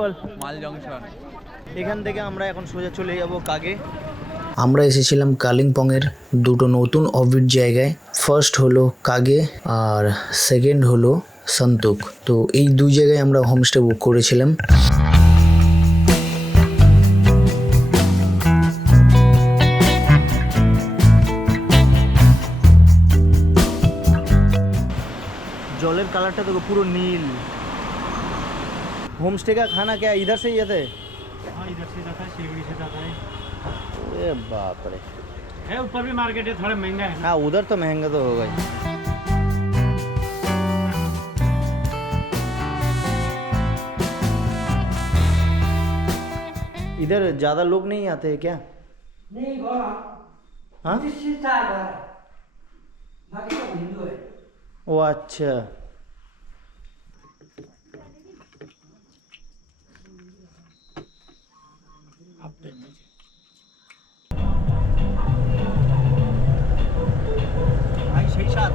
বল? মাল জংশন। এখান থেকে আমরা এখন সোজা চলে যাব কাগে। আমরা এসেছিলাম কালিম্পংয়ের দুটো নতুন অফবিট জায়গায়। ফার্স্ট হলো কাগে আর সেকেন্ড হলো সান্তুক। তো এই দুই জায়গায় আমরা হোমস্টে বুক করেছিলাম। जलेर कलर तो पूरा नील। होम स्टे का खाना क्या इधर से ही है? हाँ, इधर से जाता है, सिलीगुड़ी से जाता है। अरे बाप रे, है ऊपर भी मार्केट है, थोड़ा महंगा है। हाँ उधर तो महंगा तो होगा ही। इधर ज़्यादा लोग नहीं आते हैं क्या? नहीं गोरा, हाँ, जिससे चार घर है, बाकी सब हिंदू है। ओ अच्छा। भाई सही साथ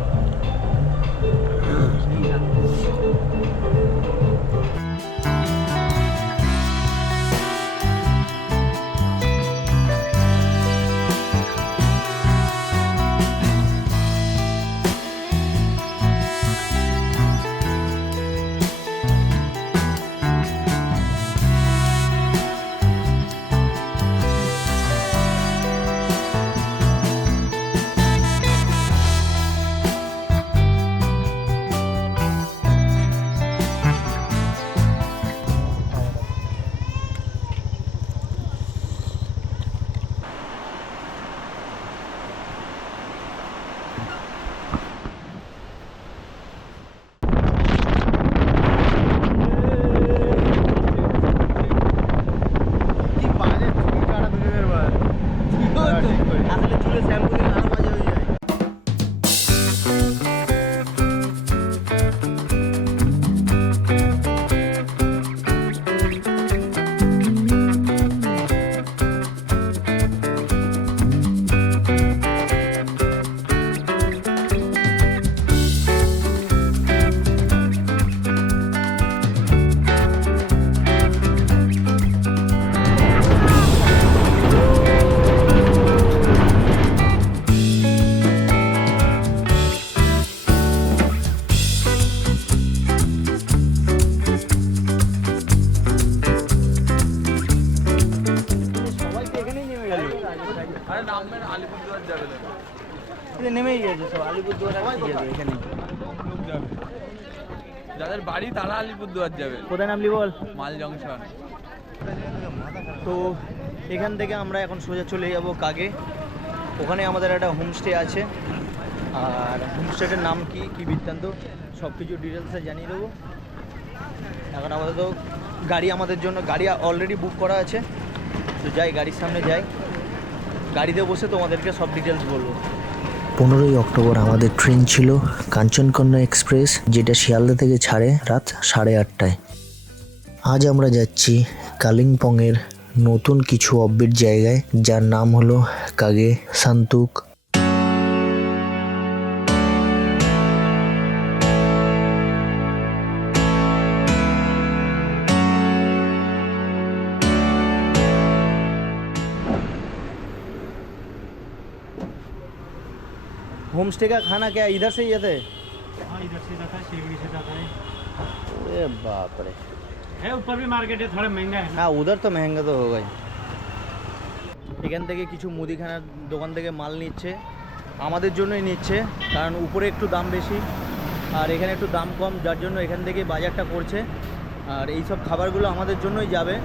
আসলে চুলে শ্যাম্পু দিলে আরো মজা হয়ে যায়। সবাই তো এখানেই নেমে গেল। আরে নামবেন আলিপুরদুয়ার যাবে না। এটা নেমেই গেছে সব আলিপুরদুয়ার আর কি যাবে এখানে। লোক যাবে, যাদের বাড়ি তারা আলিপুরদুয়ার যাবে। কোথায় নামলি বল? মাল জংশন। তো এখান থেকে আমরা এখন সোজা চলে যাব কাগে। ওখানে আমাদের একটা হোমস্টে আছে, আর হোমস্টেটার নাম কি কি বৃত্তান্ত সব কিছু ডিটেলসে জানিয়ে দেবো। এখন আমাদের তো গাড়ি আমাদের জন্য গাড়ি অলরেডি বুক করা আছে। তো যাই গাড়ির সামনে যাই, গাড়িতে বসে তোমাদেরকে সব ডিটেলস বলবো। 15ই অক্টোবর আমাদের ট্রেন ছিল কাঞ্চনকন্যা এক্সপ্রেস, যেটা শিয়ালদা থেকে ছাড়ে রাত 8:30টায়। আজ আমরা যাচ্ছি কালিম্পংয়ের নতুন কিছু অফবিট জায়গায়, যার নাম হলো কাগে, সান্তুক। होम स्टे का खाना क्या इधर से ही है? हाँ, इधर से जाता है, सिलीगुड़ी से जाता है। अरे बाप रे, है ऊपर भी मार्केट है, थोड़ा महंगा है। हाँ उधर तो महंगा तो होगा ही। এখান থেকে কিছু মুদিখানার দোকান থেকে মাল নিচ্ছে, আমাদের জন্যই নিচ্ছে, কারণ উপরে একটু দাম বেশি আর এখানে একটু দাম কম, যার জন্য এখান থেকে বাজারটা করছে। আর এই সব খাবারগুলো আমাদের জন্যই যাবে,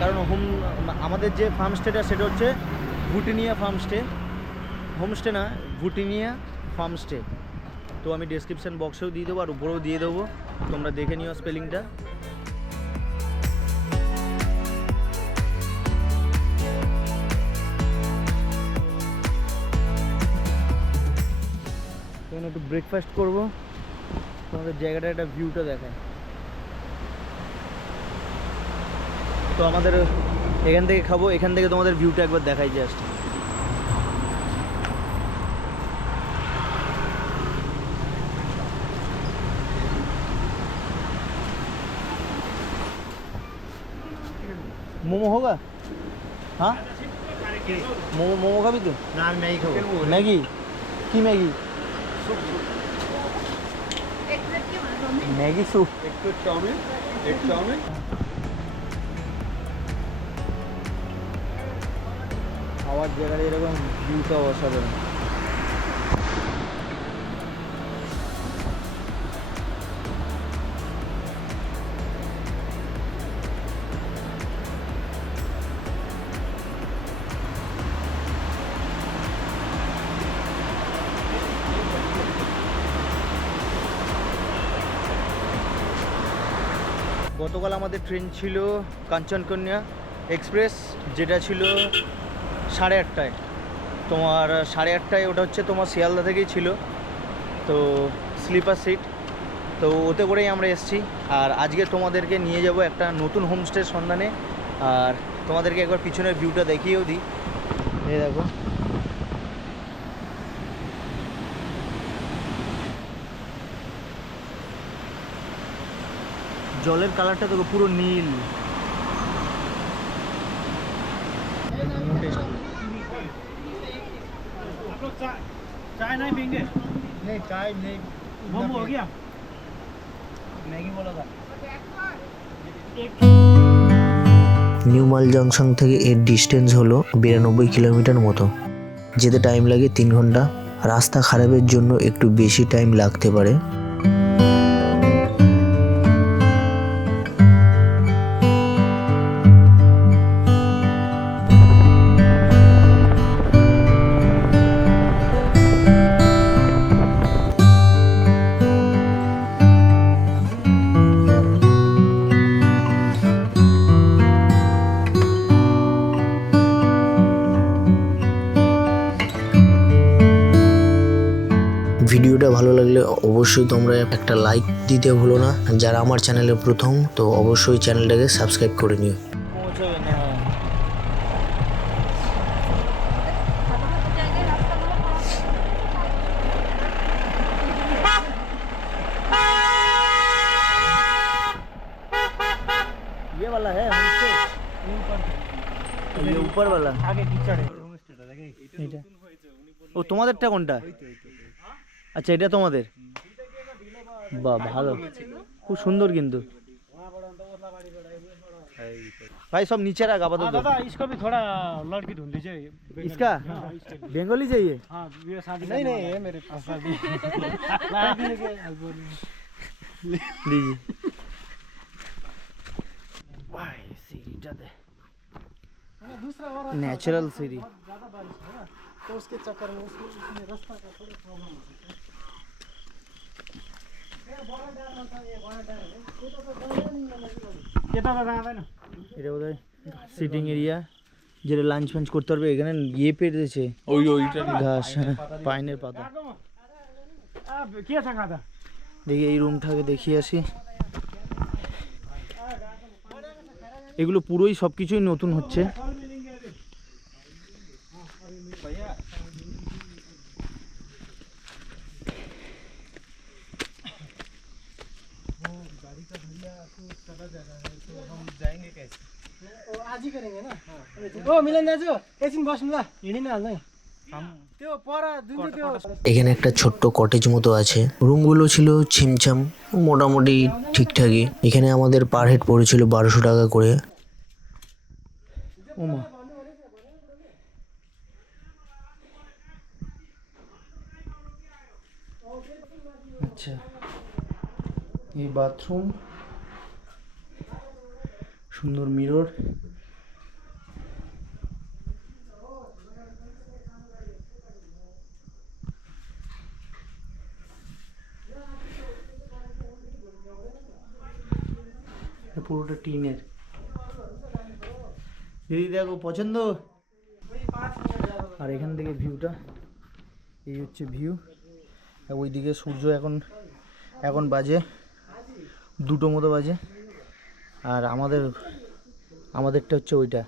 কারণ আমাদের যে ফার্মস্টেটা সেটা হচ্ছে ভুটিনিয়া ফার্মস্টে, হোমস্টে না, ভুটিনিয়া ফার্মস্টে। তো আমি ডেসক্রিপশন বক্সেও দিয়ে দেবো আর উপরেও দিয়ে দেবো, তোমরা দেখে নিও স্পেলিংটা। তখন একটু ব্রেকফাস্ট করবো, তোমাদের জায়গাটা একটা ভিউটা দেখায়। তো আমাদের এখান থেকে খাবো, এখান থেকে তোমাদের ভিউটা একবার দেখাই জাস্ট। मोमो होगा? हाँ मोमो मोमो खाबी तो ना मैं ही खाऊँ मैगी की मैगी मैगी सूप एक तो चाउमिन एक चाउमिन খাওয়ার জায়গাটা এরকম ভিউটা অসাধারণ। গতকাল আমাদের ট্রেন ছিল কাঞ্চনকন্যা এক্সপ্রেস, যেটা ছিল 8:30টায়। তোমার 8:30টায় ওটা হচ্ছে তোমার শিয়ালদা থেকেই ছিল, তো স্লিপার সিট, তো ওতে করেই আমরা এসেছি। আর আজকে তোমাদেরকে নিয়ে যাব একটা নতুন হোমস্টের সন্ধানে। আর তোমাদেরকে একবার পিছনের ভিউটা দেখিয়েও দিই। এই দেখো, জলের কালারটা দেখো পুরো নীল। आप लोग चाय नहीं पीएंगे? नहीं चाय नहीं, मोमो हो गया? मैगी बोला था। নিউ মাল জংশন থেকে এর ডিস্টেন্স হলো 92 কিলোমিটার মতো, যেতে টাইম লাগে 3 ঘন্টা। রাস্তা খারাপের জন্য একটু বেশি টাইম লাগতে পারে। ভিডিওটা ভালো লাগলে অবশ্যই তোমরা একটা লাইক দিতে ভুলো না। যারা আমার চ্যানেলে প্রথম, তো অবশ্যই চ্যানেলটাকে সাবস্ক্রাইব করে নিও। পৌঁছাবে না। ये वाला है हमसे, ये ऊपर वाला आगे कीचड़ है এটা। ও তোমাদেরটা কোনটা? আচ্ছা এটা তোমাদের। বাহ ভালো, খুব সুন্দর কিন্তু। ভাই सब नीचे रख आपातत। दादा इसको भी थोड़ा लड़की ढूंढ दीजिए इसका बंगाली चाहिए? हाँ ये शादी नहीं नहीं है मेरे पास शादी लाया भी लेके लीजिए भाई सीढ़ीটা दे, दूसरा और नेचुरल सीढ़ी। ज्यादा बारिश है ना, तो उसके चक्कर में उसमें रास्ता का थोड़ा प्रॉब्लम होता है। এটা দাদা না এটা বোধহয় সিটিং এরিয়া, যেটা লাঞ্চ ফাঞ্চ করতে পারবে। এখানে ইয়ে পেরেছে ওইটা ঘাস, পাইনের পাতা। কি আছে খাদা দেখি এই রুমটাকে দেখিয়ে আসি। এগুলো পুরোই সব কিছুই নতুন হচ্ছে। आज ही करेंगे ना। ओ मिलन दाजु एकछिन बस्नु ल, हिँडिन हाल्नु है। त्यो पर जुन चाहिँ त्यो এখানে একটা ছোট্ট কটেজ মতো আছে। রুমগুলো ছিল ছিমছাম, মোটামুটি ঠিকঠাকই। এখানে আমাদের পার হেড পড়েছিল 1200 টাকা করে। ওমা, আচ্ছা এই বাথরুম, সুন্দর মিরর। পুরোটা টিনের। দিদি দেখো পছন্দ? আর এখান থেকে ভিউটা, এই হচ্ছে ভিউ। ওইদিকে সূর্য এখন বাজে 2টো মতো বাজে। আর আমাদেরটা হচ্ছে ওইটা।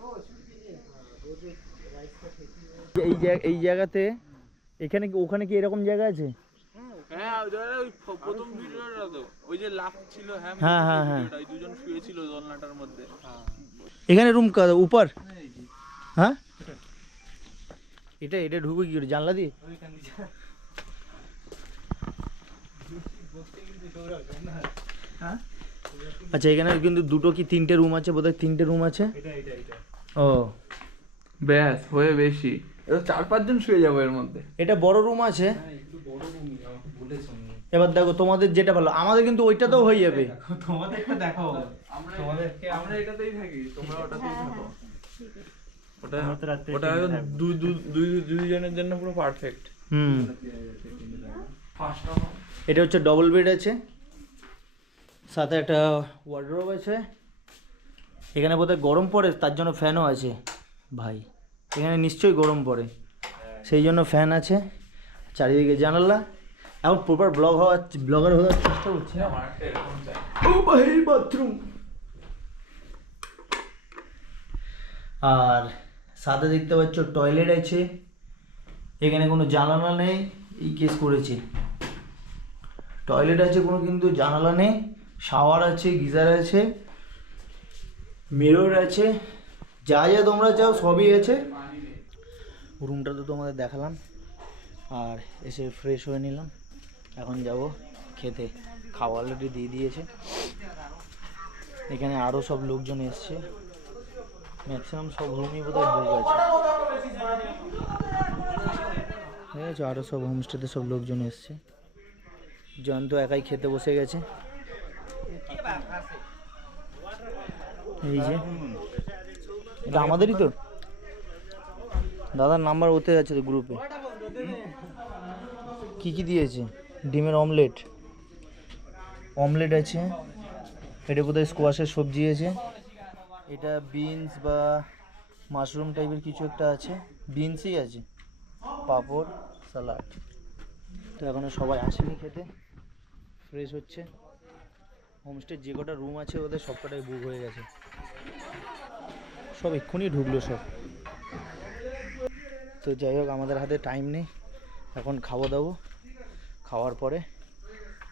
এই জায়গাতে এখানে ওখানে কি এরকম জায়গা আছে? হ্যাঁ ওই প্রথম ভিডিওটা তো ওই যে লাফ ছিল। হ্যাঁ হ্যাঁ হ্যাঁ হ্যাঁ দুজন শুয়ে ছিল দোলনাটার মধ্যে। এখানে রুম উপর হ্যাঁ এটা এটা ঢুকবে কি করে জানলা দিয়ে আচ্ছা এখানে কিন্তু দুটো কি তিনটে রুম আছে বোধহয় তিনটে রুম আছে ও ব্যাস হয়ে বেশি, এটা 4-5 জন শুয়ে যাবো এর মধ্যে। এটা বড় রুম আছে। এবার দেখো তোমাদের যেটা ভালো, আমাদের কিন্তু ওইটাতেও হয়ে যাবে। আমরা এটাতেই থাকি, তোমরা ওটাতেই থাকো। ওটা দুইজনের জন্য পুরো পারফেক্ট। হুম এটা হচ্ছে ডবল বেড আছে, সাথে একটা ওয়ার্ডরোব আছে। এখানে বোধহয় গরম পড়ে তার জন্য ফ্যানও আছে ভাই, এখানে নিশ্চয়ই গরম পড়ে সেই জন্য ফ্যান আছে। চারিদিকে জানালা। এখন প্রপার ব্লগার হওয়ার চেষ্টা করছি। ও ভাই বাথরুম। আর সাথে দেখতে পাচ্ছ টয়লেট আছে। এখানে কোনো জানালা নেই, এই কেস করেছে। টয়লেট আছে, কোনো কিন্তু জানালা নেই। শাওয়ার আছে, গিজার আছে, মিরর আছে, যা যা তোমরা চাও সবই আছে। রুমটা তো তোমাদের দেখালাম, আর এসে ফ্রেশ হয়ে নিলাম। এখন যাব খেতে, খাওয়া অলরেডি দিয়ে দিয়েছে। এখানে আরও সব লোকজন এসছে, ম্যাক্সিমাম সব রুমই বোধহয় বুক আছে। ঠিক আছে, আরও সব হোমস্টেতে সব লোকজন এসছে। জয়ন্ত একাই খেতে বসে গেছে। এই যে এটা আমাদেরই তো, দাদার নাম্বার ওতে আছে তো গ্রুপে। কি কি দিয়েছে? ডিমের অমলেট আছে, এটা বোধহয় স্কোয়াশের সবজি আছে, এটা বিনস বা মাশরুম টাইপের কিছু একটা আছে, বিনসই আছে, পাঁপড়, স্যালাড। তো এখনও সবাই আসেনি খেতে, ফ্রেশ হচ্ছে। হোমস্টে যে কটা রুম আছে ওদের সব কটাই বুক হয়ে গেছে, সব এক্ষুনি ঢুকলো সব। তো যাই হোক, আমাদের হাতে টাইম নেই, এখন খাওয়া দাওয়া, খাওয়ার পরে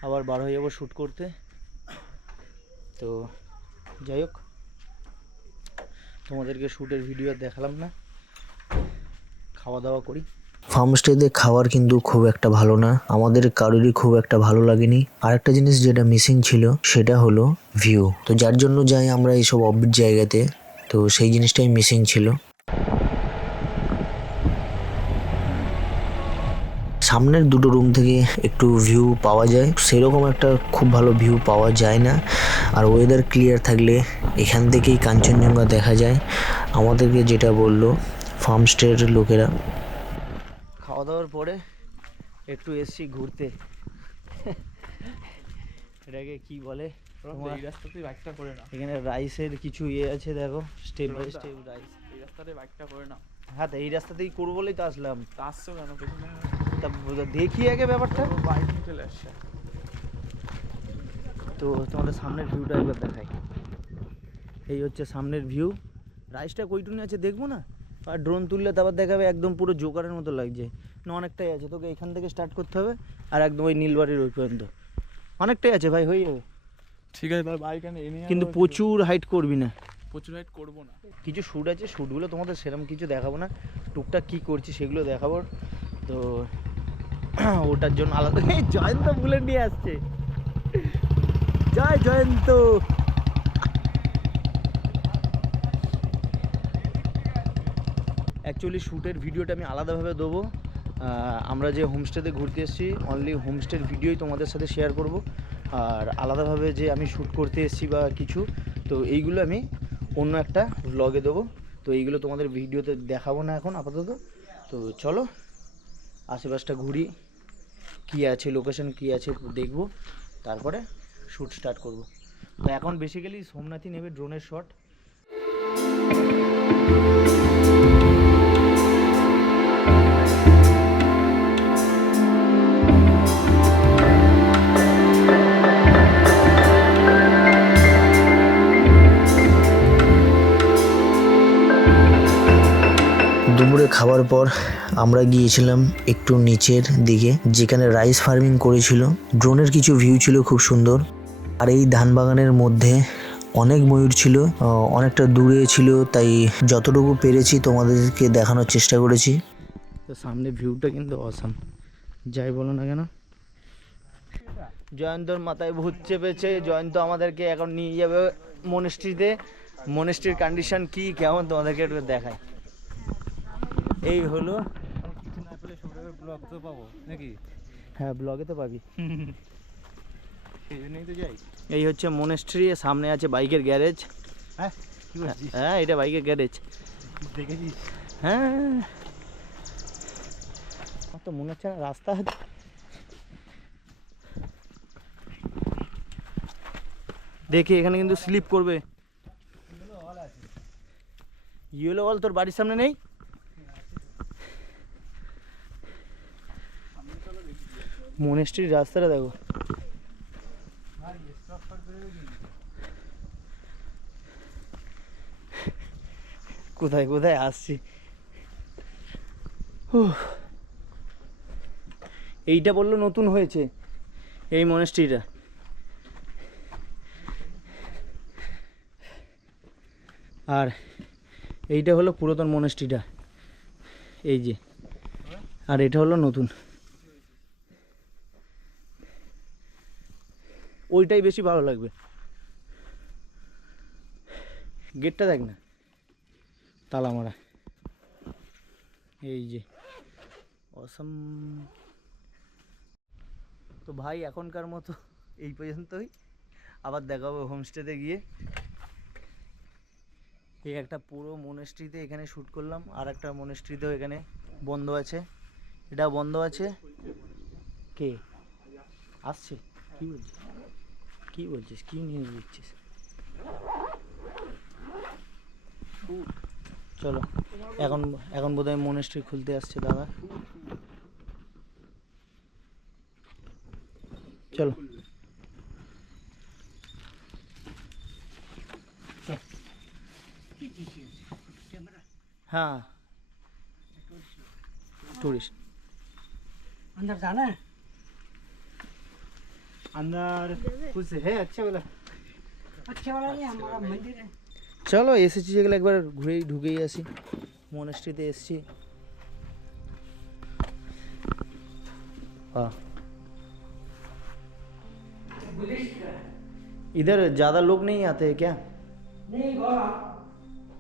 আবার বার হয়ে যাবো শ্যুট করতে। তো যাই হোক, তোমাদেরকে শ্যুটের ভিডিও দেখালাম না, খাওয়া দাওয়া করি। ফার্মস্টেতে খাবার কিন্তু খুব একটা ভালো না, আমাদের কারোরই খুব একটা ভালো লাগেনি। আরেকটা জিনিস যেটা মিসিং ছিল সেটা হলো ভিউ। তো যার জন্য যাই আমরা এইসব অফবিট জায়গাতে, তো সেই জিনিসটাই মিসিং ছিল। সামনের দুটো রুম থেকে একটু ভিউ পাওয়া যায়, সেরকম একটা খুব ভালো ভিউ পাওয়া যায় না। আর ওয়েদার ক্লিয়ার থাকলে এখান থেকেই কাঞ্চনজঙ্ঘা দেখা যায়, আমাদেরকে যেটা বললো ফার্মস্টের লোকেরা। খাওয়া দাওয়ার পরে একটু এসছি ঘুরতে। এটাকে কি বলে? এই রাস্তাতে বাইকটা করে না, এখানে রাইসের কিছু ইয়ে আছে, দেখো স্টেপ বাই স্টেপ রাইস। এই রাস্তাতে বাইকটা করে না। হ্যাঁ, তো এই রাস্তাতেই করবো বলেই তো আসলাম। তা আসছো কেন পেছনে? তা দেখি আগে ব্যাপারটা। বাইক নিয়ে চলে আসছে। তো তোমাদের সামনের ভিউটা একবার দেখাই। এই হচ্ছে সামনের ভিউ। রাইসটা কইটুনি আছে দেখবো না, আর ড্রোন তুললে তারপর দেখাবে একদম পুরো জোকারের মতো লাগছে না। অনেকটাই আছে, তোকে এখান থেকে স্টার্ট করতে হবে আর একদম ওই নীলবাড়ির ওই পর্যন্ত অনেকটাই আছে ভাই, হয়ে যাবে। ঠিক আছে, তাহলে বাইক এনে কিন্তু প্রচুর হাইট করবি না, প্রচুর হাইট করবো না। কিছু শ্যুট আছে, শ্যুটগুলো তোমাদের সেরকম কিছু দেখাবো না, টুকটাক কী করছি সেগুলো দেখাবো। তো ওটার জন্য আলাদা জয়ন্ত বুলেট নিয়ে আসছে। জয় জয়ন্ত। অ্যাকচুয়ালি শ্যুটের ভিডিওটা আমি আলাদাভাবে দেবো। আমরা যে হোমস্টেতে ঘুরতে এসেছি অনলি হোমস্টের ভিডিওই তোমাদের সাথে শেয়ার করব। আর আলাদাভাবে যে আমি শ্যুট করতে এসেছি বা কিছু, তো এইগুলো আমি অন্য একটা ব্লগে দেবো। তো এইগুলো তোমাদের ভিডিওতে দেখাবো না এখন আপাতত। তো চলো আশেপাশটা ঘুরি, কী আছে লোকেশন কী আছে দেখব, তারপরে শ্যুট স্টার্ট করব। তো এখন বেসিক্যালি সোমনাথই নেবে ড্রোনের শট। দুপুরে খাবার পর আমরা গিয়েছিলাম একটু নিচের দিকে, যেখানে রাইস ফার্মিং করেছিল। ড্রোনের কিছু ভিউ ছিল খুব সুন্দর। আর এই ধান বাগানের মধ্যে অনেক ময়ূর ছিল, অনেকটা দূরে ছিল, তাই যতটুকু পেরেছি তোমাদেরকে দেখানোর চেষ্টা করেছি। তো সামনে ভিউটা কিন্তু অসাম, যাই বলো না কেন। জয়ন্তর মাথায় ভূত চেপেছে, জয়ন্ত আমাদেরকে এখন নিয়ে যাবে মনেস্ট্রিতে। মনেস্ট্রির কন্ডিশন কি কেমন তোমাদেরকে একটু দেখায়। এই হলো, ব্লগ তো পাবো নাকি? হ্যাঁ ব্লগে তো পাবি, সেই জন্যই তো যাই। এই হচ্ছে মনেস্ট্রি, সামনে আছে বাইকের গ্যারেজ। হ্যাঁ কি বলছিস? হ্যাঁ এটা বাইকের গ্যারেজ। দেখেছিস? হ্যাঁ আমার তো মনে হচ্ছে না রাস্তা আছে। দেখি এখানে কিন্তু স্লিপ করবে। ইয়েলো বল তোর বাড়ির সামনে নেই? মনেস্ট্রির রাস্তাটা দেখো। কোথায় কোথায় আসছি। এইটা বললো নতুন হয়েছে এই মনেস্ট্রিটা। আর এইটা হলো পুরাতন মনেস্ট্রিটা, এই যে। আর এটা হলো নতুন। ওইটাই বেশি ভালো লাগবে। গেটটা দেখ না, তালা মারা। এই যে অসম। তো ভাই এখনকার মতো এই পর্যন্তই, আবার দেখা হবে হোমস্টেতে গিয়ে। এই একটা পুরো মনেস্ট্রিতে এখানে শ্যুট করলাম, আর একটা মনেস্ট্রিতেও এখানে বন্ধ আছে, এটা বন্ধ আছে। কে আসছে? কি বলছিস, কি বলছিস, কি নিউজ দিচ্ছিস? চলো এখন, এখন বোধহয় মনেস্ট্রি খুলতে আসছে দাদা। চলো हाँ टूरिस्ट अंदर जाना है? अंदर कुछ है अच्छा वाला? अच्छा वाला नहीं, हमारा मंदिर है। চলো এসেছি যেগুলো একবার ঘুরেই ঢুকেই আসি। মনেস্ট্রিতে এসেছি। हाँ इधर ज़्यादा लोग नहीं आते हैं क्या? नहीं गौरा,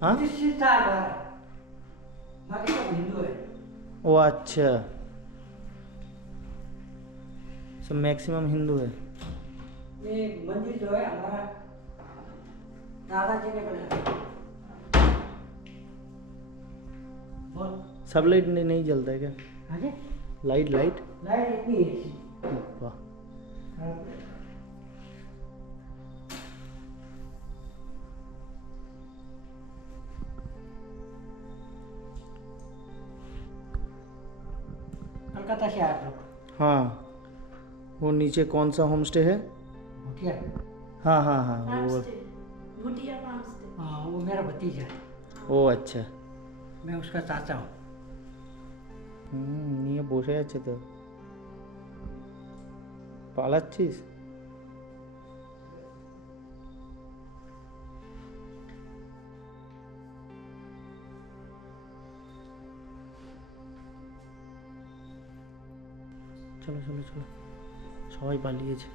हाँ जिससे चार घर है, बाकी सब हिंदू है। ओ अच्छा, सब मैक्सिमम हिंदू है। ये मंदिर जो है हमारा दादाजी ने बनाया। बोल। सब लाइट नहीं जलता है क्या? हाँ जी, लाइट लाइट लाइट इतनी है। वाह। कलकत्ता से आए लोग। हाँ वो नीचे कौन सा होम स्टे है? भूटिया। हाँ हाँ हाँ वो। Bhutia farm stay. हाँ वो मेरा भतीजा है, ও আচ্ছা। मैं उसका चाचा हूँ। নিয়ে বসে আছে তো, পালাচ্ছিস? চলো চলো চলো, সবাই পালিয়েছে।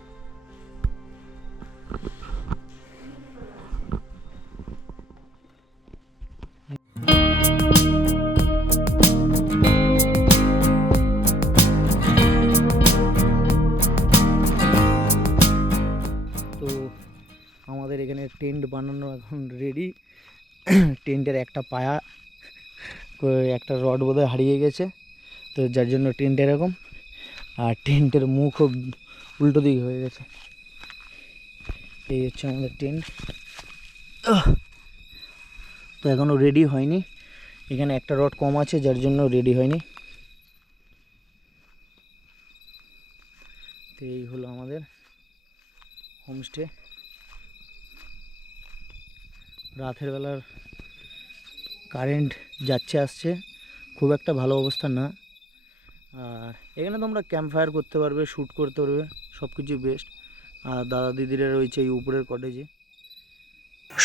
তো আমাদের এখানে টেন্ট বানানো এখন রেডি। টেন্টের একটা পায়া, একটা রড বোধহয় হারিয়ে গেছে, তো যার জন্য টেন্ট এরকম। আর টেন্টের মুখও উল্টো দিকে হয়ে গেছে। এই হচ্ছে আমাদের টেন্ট। তো এখনও রেডি হয়নি, এখানে একটা রড কম আছে যার জন্য রেডি হয়নি। তো এই হলো আমাদের হোমস্টে। রাতের বেলার কারেন্ট যাচ্ছে আসছে, খুব একটা ভালো অবস্থা না। আর এখানে তোমরা ক্যাম্প ফায়ার করতে পারবে, শ্যুট করতে পারবে, সব কিছু বেস্ট। আর দাদা দিদিরা রয়েছে এই উপরের কটেজে।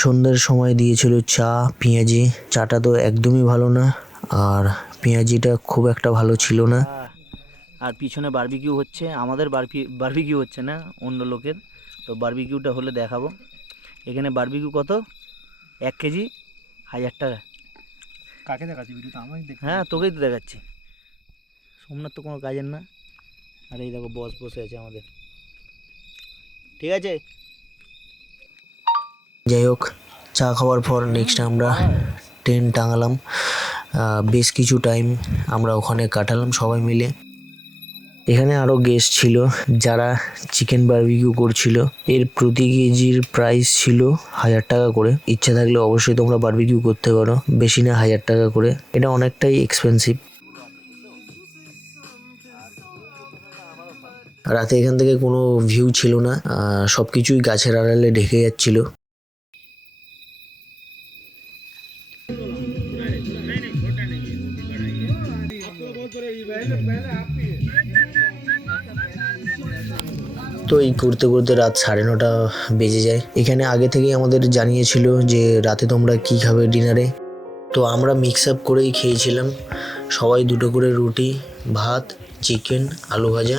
সন্ধ্যের সময় দিয়েছিল চা পেঁয়াজি। চাটা তো একদমই ভালো না, আর পেঁয়াজিটা খুব একটা ভালো ছিল না। আর পিছনে বারবিকিউ হচ্ছে, আমাদের বারবিকিউ হচ্ছে না, অন্য লোকের। তো বারবিকিউটা হলে দেখাবো। এখানে বারবিকিউ কত? 1 কেজি 1000 টাকা। কাকে দেখাচ্ছি ভিডিও? তো আমি দেখ। হ্যাঁ, তোকেই তো দেখাচ্ছি। সোমনাথ তো কোনো কাজের না। আর এই দেখো বস বসে আছে আমাদের। ঠিক আছে। যাই হোক, চা খাওয়ার পর নেক্সট আমরা টেন্ট টাঙালাম। বেশ কিছু টাইম আমরা ওখানে কাটালাম সবাই মিলে। এখানে আরও গেস্ট ছিল যারা চিকেন বারবিকিউ করছিল। এর প্রতি কেজির প্রাইস ছিল 1000 টাকা করে। ইচ্ছা থাকলে অবশ্যই তোমরা বারবিকিউ করতে পারো, বেশি না 1000 টাকা করে। এটা অনেকটাই এক্সপেন্সিভ। রাতে এখান থেকে কোনো ভিউ ছিল না, সব কিছুই গাছের আড়ালে ঢেকে যাচ্ছিল। তো এই করতে করতে রাত 9:30 বেজে যায়। এখানে আগে থেকেই আমাদের জানিয়েছিল যে রাতে তোমরা কি খাবে ডিনারে। তো আমরা মিক্স আপ করেই খেয়েছিলাম। সবাই 2টো করে রুটি, ভাত, চিকেন, আলু ভাজা।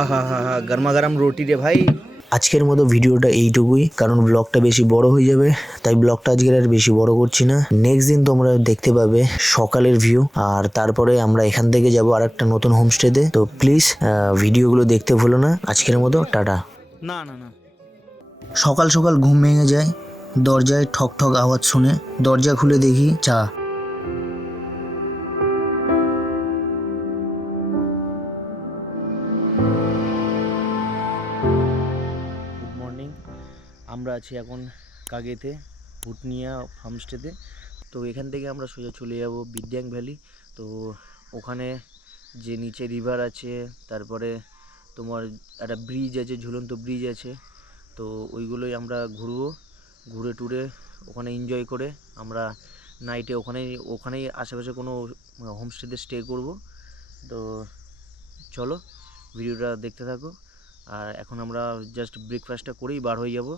আহা হা হা, গরমা গরম রুটি রে ভাই। আজকের মতো ভিডিওটা এইটুকুই, কারণ ব্লগটা বেশি বড় হয়ে যাবে, তাই ব্লগটা আজকের আর বেশি বড় করছি না। নেক্সট দিন তোমরা দেখতে পাবে সকালের ভিউ, আর তারপরে আমরা এখান থেকে যাব আর একটা নতুন হোমস্টেতে। তো প্লিজ ভিডিওগুলো দেখতে ভুলো না। আজকের মতো টাটা। না না না, সকাল সকাল ঘুম ভেঙে যায়, দরজায় ঠক ঠক আওয়াজ শুনে দরজা খুলে দেখি চা। Good morning. আমরা আছি এখন কাগেতে, ভুটনিয়া ফার্মস্টেতে। তো এখান থেকে আমরা সোজা চলে যাব বিদ্যাং ভ্যালি। তো ওখানে যে নিচে রিভার আছে, তারপরে তোমার একটা ব্রিজ আছে, ঝুলন্ত ব্রিজ আছে। তো ওইগুলোই আমরা ঘুরবো, ঘুরে টুরে ওখানে এনজয় করে আমরা নাইটে ওখানেই আশেপাশে কোনো হোমস্টেতে স্টে করব। তো চলো ভিডিওটা দেখতে থাকো। আর এখন আমরা জাস্ট ব্রেকফাস্টটা করেই বার হয়ে যাব।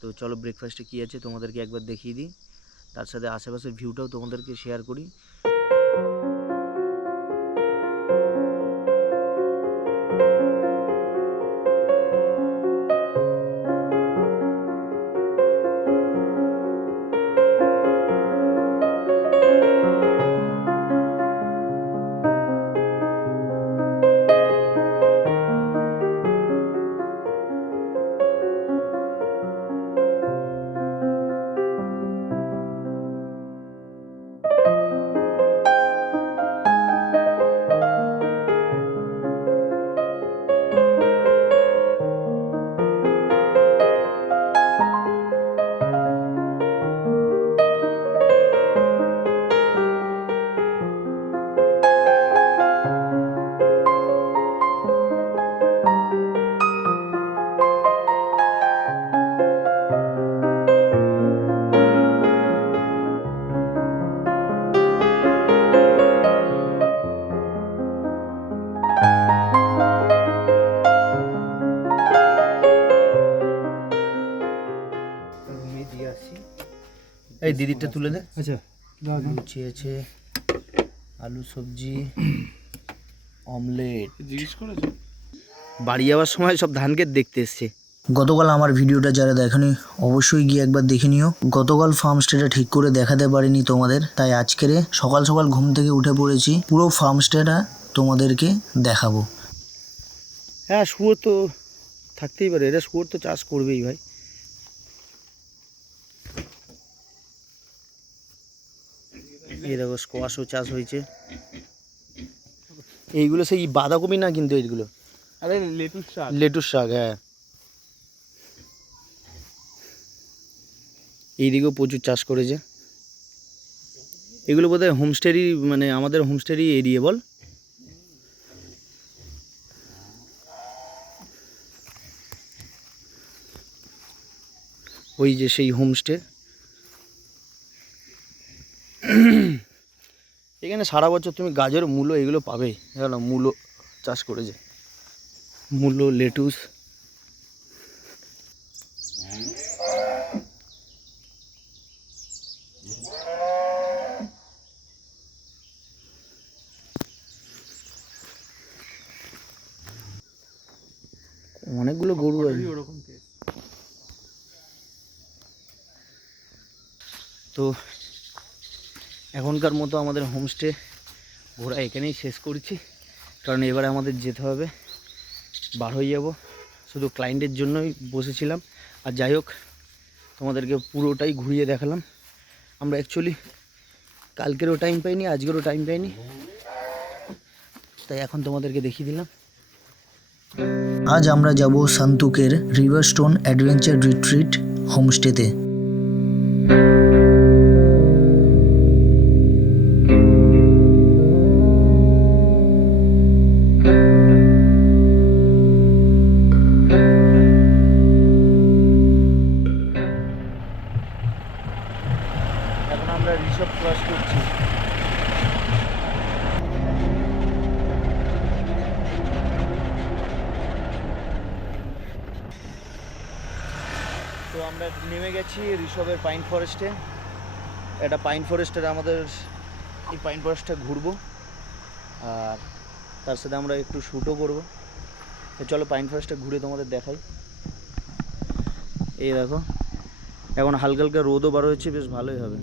তো চলো ব্রেকফাস্টে কী আছে তোমাদেরকে একবার দেখিয়ে দিই, তার সাথে আশেপাশের ভিউটাও তোমাদেরকে শেয়ার করি। এই দিদিরটা তুলে দে। আচ্ছা লুচি আছে, আলু সবজি, অমলেট। জিজ্ঞেস করেছো? বাড়ি যাওয়ার সময় সব ধান ক্ষেত দেখতে এসছে। গতকাল আমার ভিডিওটা যারা দেখেনি অবশ্যই গিয়ে একবার দেখে নিও। গতকাল ফার্মস্টেটা ঠিক করে দেখাতে পারিনি তোমাদের, তাই আজকেরে সকাল সকাল ঘুম থেকে উঠে পড়েছি, পুরো ফার্মস্টেটা তোমাদেরকে দেখাবো। হ্যাঁ, শুয়োর তো থাকতেই পারে, এরা শুয়োর তো চাষ করবেই ভাই। এই দেখো স্কোয়াশও চাষ হয়েছে। এইগুলো সেই বাঁধাকপি না, কিন্তু এইগুলো আরে লেটুস শাক। লেটুস শাক। হ্যাঁ, এইদিকেও প্রচুর চাষ করেছে। এগুলো বোধহয় হোমস্টেরই, মানে আমাদের হোমস্টেরই এরিয়া বল। ওই যে সেই হোমস্টে। এখানে সারা বছর তুমি গাজর, মূলো এগুলো পাবেই। দেখো না, মূলো চাষ করেছে, মূলো, লেটুস, তো এখনকার মতো আমাদের হোমস্টে ঘোরা এখানেই শেষ করছি, কারণ এবারে আমাদের যেতে হবে, বার হয়ে যাব। শুধু ক্লায়েন্টের জন্যই বসেছিলাম। আর যাই হোক, তোমাদেরকে পুরোটাই ঘুরিয়ে দেখালাম। আমরা অ্যাকচুয়ালি কালকেরও টাইম পাইনি, আজকেরও টাইম পাইনি, তাই এখন তোমাদেরকে দেখিয়ে দিলাম। আজ আমরা যাব সান্তুকের রিভারস্টোন অ্যাডভেঞ্চার রিট্রিট হোমস্টেতে। এখন আমরা রিসর্ট ক্রস করছি। তো আমরা নেমে গেছি ঋষভের পাইন ফরেস্টে। এটা পাইন ফরেস্টের আমাদের এই পাইন ফরেস্টটা ঘুরবো, আর তার সাথে আমরা একটু শ্যুটও করবো। তো চলো পাইন ফরেস্টটা ঘুরে তোমাদের দেখাই। এই দেখো, এখন হালকা হালকা রোদও বার হয়েছে, বেশ ভালোই হবে।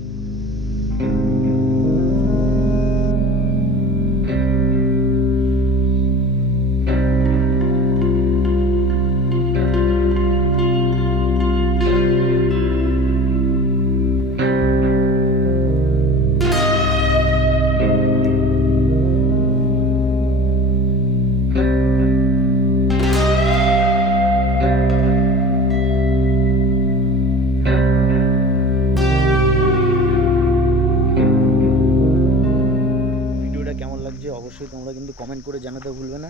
ভিডিওটা কেমন লাগছে অবশ্যই তোমরা কিন্তু কমেন্ট করে জানাতে ভুলবে না।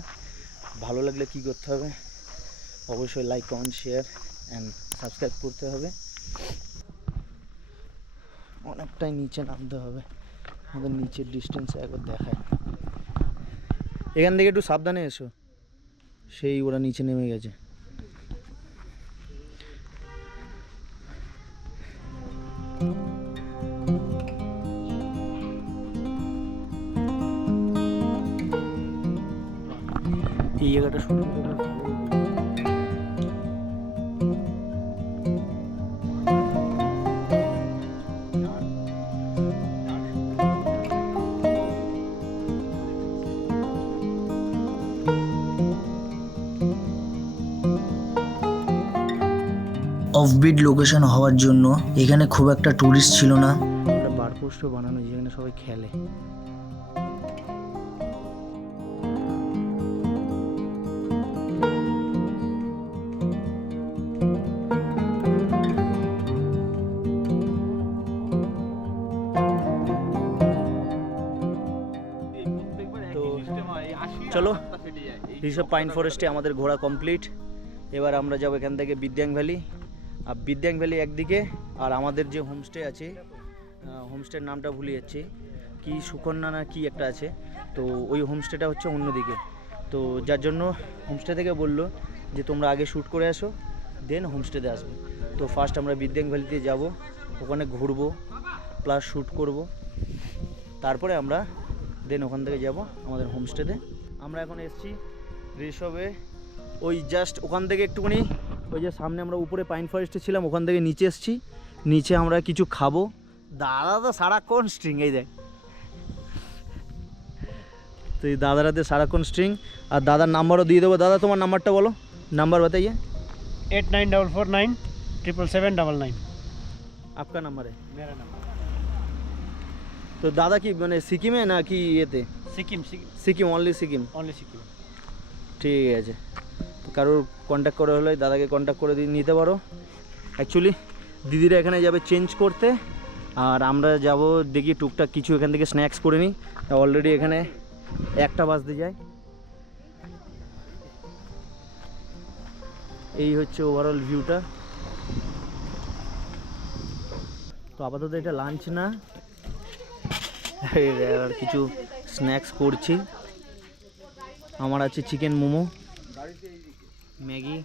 ভালো লাগলে কি করতে হবে, অবশ্যই like, comment, share and subscribe করতে হবে। অনেকটাই নিচে নামতে হবে, আমাদের নিচের ডিস্টেন্স একবার দেখায়। এখান থেকে একটু সাবধানে এসো, সেই ওরা নিচে নেমে গেছে। এই জায়গাটা শুরু করে অফবিট লোকেশন হওয়ার জন্য এখানে খুব একটা টুরিস্ট ছিল না। একটা বার পোস্টও বানানো যেখানে সবাই খেলে। তো চলো, ঋষভ পাইন ফরেস্টে আমাদের ঘোরা কমপ্লিট। এবার আমরা যাবো এখান থেকে বিদ্যাং ভ্যালি। আর বিদ্যাং ভ্যালি একদিকে, আর আমাদের যে হোমস্টে আছে, হোমস্টের নামটা ভুলে যাচ্ছি, কি সুকন্যা না কি একটা আছে, তো ওই হোমস্টেটা হচ্ছে অন্যদিকে। তো যার জন্য হোমস্টে থেকে বললো যে তোমরা আগে শ্যুট করে আসো, দেন হোমস্টেতে আসবে। তো ফার্স্ট আমরা বিদ্যাং ভ্যালিতে যাব, ওখানে ঘুরবো প্লাস শ্যুট করব, তারপরে আমরা দেন ওখান থেকে যাব আমাদের হোমস্টেতে। আমরা এখন এসেছি ঋষভে, ওই জাস্ট ওখান থেকে একটুখানি, ওই যে সামনে আমরা উপরে পাইন ফরেস্টে ছিলাম, ওখান থেকে নিচে এসেছি। নিচে আমরা কিছু খাবো। দাদা তো সারাক্ষণ স্ট্রিং, এই দেখ, তো এই দাদারাতে সারাক্ষণ স্ট্রিং। আর দাদার নাম্বারও দিয়ে দেবো। দাদা তোমার নাম্বারটা বলো, নাম্বার बताइए। 8944977799। आपका नंबर है? मेरा नंबर। तो दादा की मैंने सिक्किम है ना कि ये थे? सिक्किम सिक्किम, ओनली सिक्किम। ओनली सिक्किम। ঠিক আছে, তো কারোর কন্ট্যাক্ট করে হলে দাদাকে কন্ট্যাক্ট করে দিয়ে নিতে পারো। অ্যাকচুয়ালি দিদিরা এখানে যাবে চেঞ্জ করতে, আর আমরা যাব দেখি টুকটাক কিছু এখান থেকে স্ন্যাক্স করে নিই। অলরেডি এখানে 1টা বাজতে যায়। এই হচ্ছে ওভারঅল ভিউটা। তো আপাতত এটা লাঞ্চ না, আর কিছু স্ন্যাক্স করছি। আমার আছে চিকেন মোমো, ম্যাগি।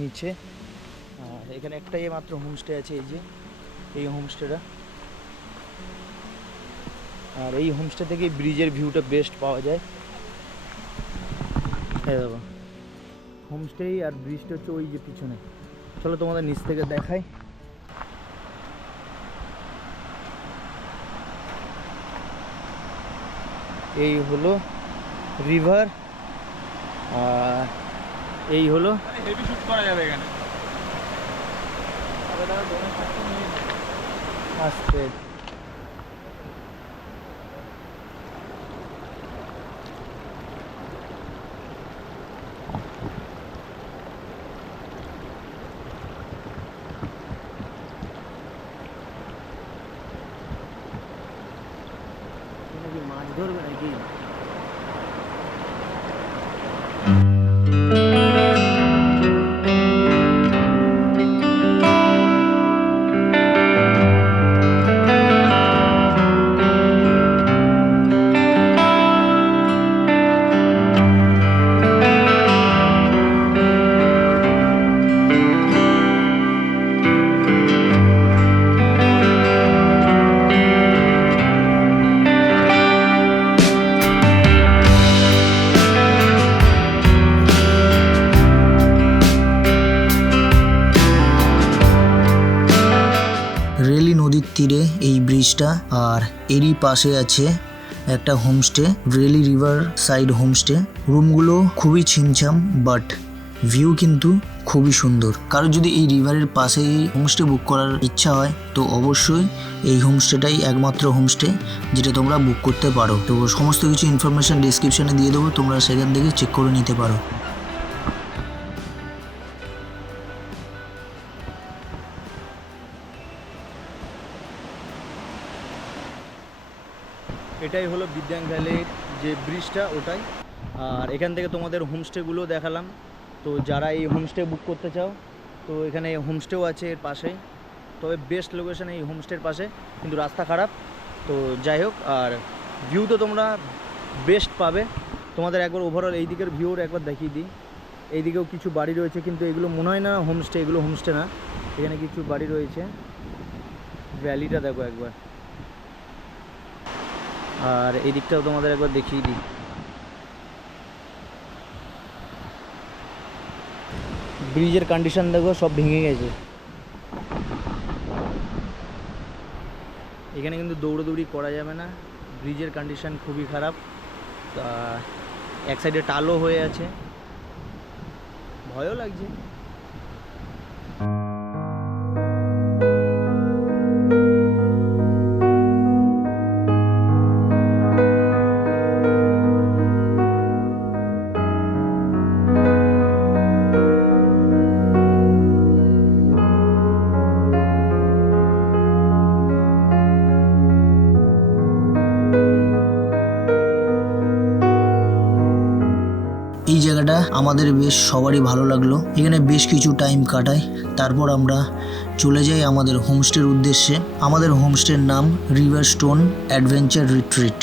নিচে। আর এখানে একটাই মাত্র হোমস্টে আছে, এই যে এই হোমস্টেটা। আর এই হোমস্টে থেকে ব্রিজের ভিউটা বেস্ট পাওয়া যায়। হ্যাঁ দাদা, হোমস্টে আর ব্রিজটা হচ্ছে ওই যে পিছনে। চলো তোমাদের নিচ থেকে দেখাই। এই হলো রিভার, আর এই হলো হেভি শুট করা যাবে এখানে। আস্তে। মাছ ধরবে নাকি? রেলি নদীর তীরে এই ব্রিজটা, আর এরই পাশে আছে একটা homestay, Reli riverside homestay. রুমগুলো খুবই ছিমছাম, বাট ভিউ কিন্তু খুবই সুন্দর। কারো যদি এই রিভারের পাশে হোমস্টে বুক করার ইচ্ছা হয় তো অবশ্যই এই হোমস্টেটাই একমাত্র হোমস্টে যেটা তোমরা বুক করতে পারো। তো সমস্ত কিছু ইনফরমেশন ডিসক্রিপশনে দিয়ে দেবো, তোমরা সেখান থেকে চেক করে নিতে পারো। এটাই হলো বিদ্যাং ভ্যালির যে ব্রিজটা, ওটাই। আর এখান থেকে তোমাদের হোমস্টেগুলো দেখালাম। তো যারা এই হোমস্টে বুক করতে চাও তো এখানে হোমস্টেও আছে এর পাশেই। তবে বেস্ট লোকেশন এই হোমস্টের পাশে, কিন্তু রাস্তা খারাপ। তো যাই হোক, আর ভিউ তো তোমরা বেস্ট পাবে। তোমাদের একবার ওভারঅল এই দিকের ভিউর একবার দেখিয়ে দিই। এই দিকেও কিছু বাড়ি রয়েছে, কিন্তু এগুলো মনে হয় না হোমস্টে, এগুলো হোমস্টে না। এখানে কিছু বাড়ি রয়েছে। ভ্যালিটা দেখো একবার। আর এই দিকটাও তোমাদের একবার দেখিয়ে দিই। ব্রিজের কন্ডিশন দেখো, সব ভেঙে গেছে। এখানে কিন্তু দৌড়াদৌড়ি করা যাবে না, ব্রিজের কন্ডিশন খুবই খারাপ। এক সাইডে টালও হয়ে আছে, ভয়ও লাগছে। এই জায়গাটা আমাদের বেশ সবারই ভালো লাগলো। এখানে বেশ কিছু টাইম কাটাই, তারপর আমরা চলে যাই আমাদের হোমস্টের উদ্দেশ্যে। আমাদের হোমস্টের নাম river stone adventure retreat.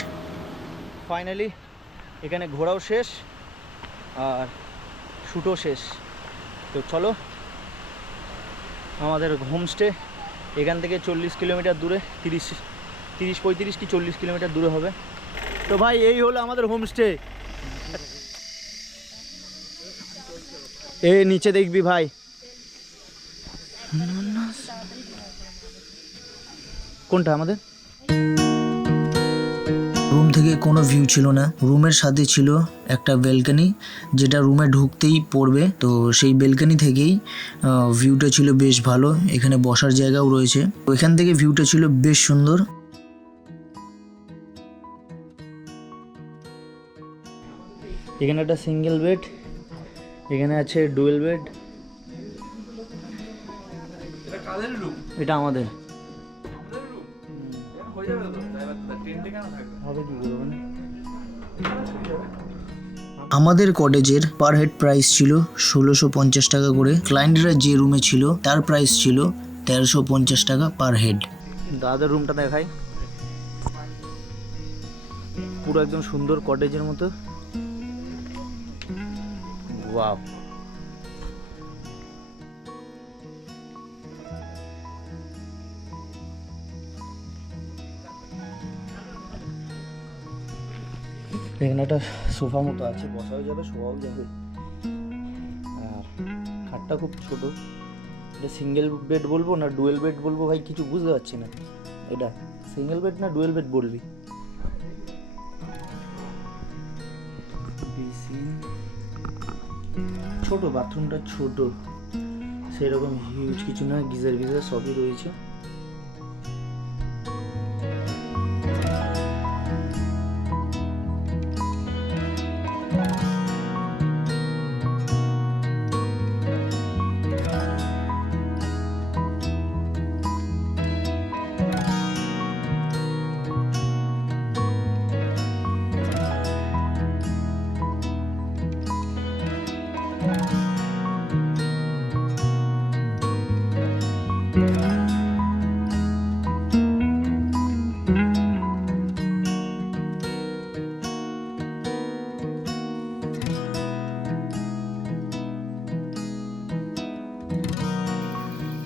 Finally এখানে ঘোরাও শেষ আর শ্যুটও শেষ। তো চলো, আমাদের হোমস্টে এখান থেকে 40 কিলোমিটার দূরে, 35 কি 40 কিলোমিটার দূরে হবে। তো ভাই এই হলো আমাদের হোমস্টে। এ নিচে দেখবি ভাই, কোনটা আমাদের? রুম থেকে কোনো ভিউ ছিল না, রুমের সাথে ছিল একটা ব্যালকনি, যেটা রুমে ঢুকতেই পড়বে। তো সেই ব্যালকনি থেকেই ভিউটা ছিল বেশ ভালো। এখানে বসার জায়গাও রয়েছে, তো এখান থেকে ভিউটা ছিল বেশ সুন্দর। এখানে একটা সিঙ্গেল বেড, এখানে আছে ডুয়েল বেড। এটা কাদের রুম? এটা আমাদের। আমাদের রুম হয়ে যাবে তো, টেন্টে কেন থাকবে? হবে কি করে মানে? আমাদের কটেজের পার হেড প্রাইস ছিল 1650 টাকা করে। ক্লায়েন্টরা যে রুমে ছিল তার প্রাইস ছিল 1350 টাকা পার হেড। দাদার রুমটা দেখাই, পুরো একদম সুন্দর কটেজের মতো। ওয়াও, এখানে একটা সোফা মতো আছে, বসাও যাবে শোয়াও যাবে। আর খাটটা খুব ছোট, এটা সিঙ্গেল বেড বলবো না ডুয়েল বেড বলবো ভাই কিছু বুঝতে পারছি না। এটা সিঙ্গেল বেড না ডুয়েল বেড বলবি? ছোট বাথরুমটা ছোট, সেরকম হিউজ কিছু না, গিজার গিজার সবই রয়েছে।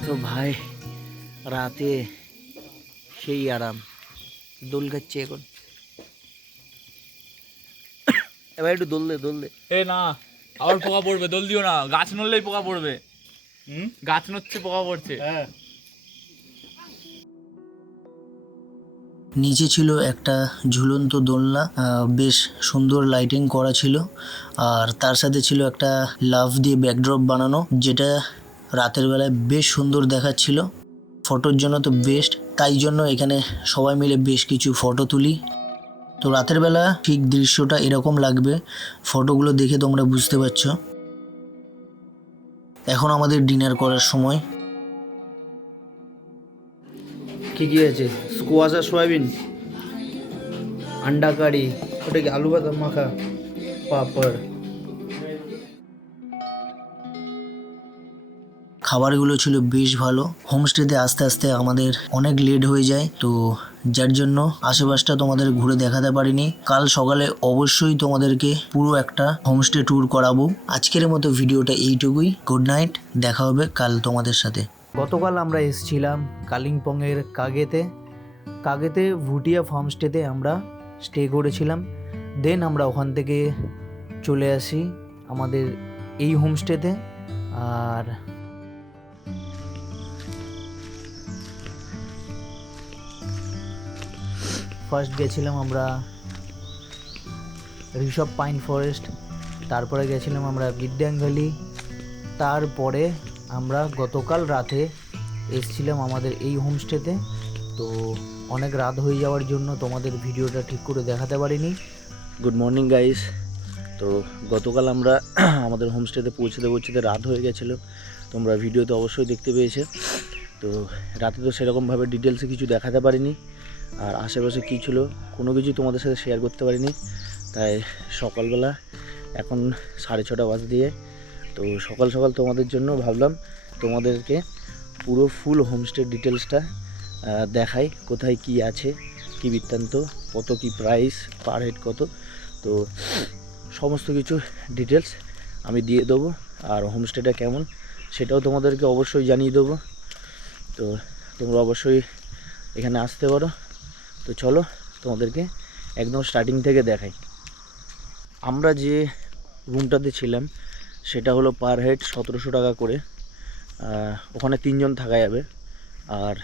তো ভাই রাতে সেই আরাম, দোল খাচ্ছে এখন। এবার একটু দোল দে। এ না, আবার পোকা পড়বে, দোল দিও না, গাছ নড়লেই পোকা পড়বে। গাছ নড়ছে পোকা পড়ছে। নিচে ছিল একটা ঝুলন্ত দোলনা, বেশ সুন্দর লাইটিং করা ছিল, আর তার সাথে ছিল একটা লাভ দিয়ে ব্যাকড্রপ বানানো, যেটা রাতের বেলায় বেশ সুন্দর দেখাচ্ছিল। ফটোর জন্য তো বেস্ট, তাই জন্য এখানে সবাই মিলে বেশ কিছু ফটো তুলি। তো রাতের বেলা ঠিক দৃশ্যটা এরকম লাগবে, ফটোগুলো দেখে তোমরা বুঝতে পারছো। এখন আমাদের ডিনার করার সময়। কি কি আছে? স্কোয়াশ আর সয়াবিন, আন্ডা কারি, ওটা কি আলু বাদাম মাখা, পাপড়। খাবারগুলো ছিল বেশ ভালো। হোমস্টেতে আস্তে আস্তে আমাদের অনেক লেট হয়ে যায়, তো যার জন্য আশেপাশটা তোমাদের ঘুরে দেখাতে পারিনি। কাল সকালে অবশ্যই তোমাদেরকে পুরো একটা হোমস্টে ট্যুর করাবো। আজকের মতো ভিডিওটা এইটুকুই। গুড নাইট, দেখা হবে কাল তোমাদের সাথে। গতকাল আমরা এসেছিলাম কালিম্পংয়ের কাগেতে ভুটিয়া ফার্মস্টেতে আমরা স্টে করেছিলাম। দেন আমরা ওখান থেকে চলে আসি আমাদের এই হোমস্টেতে। আর ফার্স্ট গেছিলাম আমরা ঋষভ পাইন ফরেস্ট, তারপরে গেছিলাম আমরা গিদ্যাং ভ্যালি, তারপরে আমরা গতকাল রাতে এসেছিলাম আমাদের এই হোমস্টেতে। তো অনেক রাত হয়ে যাওয়ার জন্য তোমাদের ভিডিওটা ঠিক করে দেখাতে পারিনি। Good morning guys. তো গতকাল আমরা আমাদের হোমস্টেতে পৌঁছতে রাত হয়ে গেছিলো, তোমরা ভিডিওতে অবশ্যই দেখতে পেয়েছে। তো রাতে তো সেরকমভাবে ডিটেলসে কিছু দেখাতে পারিনি, আর আশেপাশে কী ছিল কোনো কিছু তোমাদের সাথে শেয়ার করতে পারিনি। তাই সকালবেলা এখন 6:30 বাজ দিয়ে, তো সকাল সকাল তোমাদের জন্য ভাবলাম তোমাদেরকে পুরো ফুল হোমস্টের ডিটেলসটা দেখাই, কোথায় কি আছে, কি বৃত্তান্ত, কত কি প্রাইস, পার হেড কত, তো সমস্ত কিছু ডিটেলস আমি দিয়ে দেবো। আর হোমস্টেটা কেমন সেটাও তোমাদেরকে অবশ্যই জানিয়ে দেবো। তো তোমরা অবশ্যই এখানে আসতে পারো। তো চলো তোমাদেরকে একদম স্টার্টিং থেকে দেখাই। আমরা যে রুমটাতে ছিলাম সেটা হলো পার হেড 1700 টাকা করে। ওখানে 3 জন থাকা যাবে। আর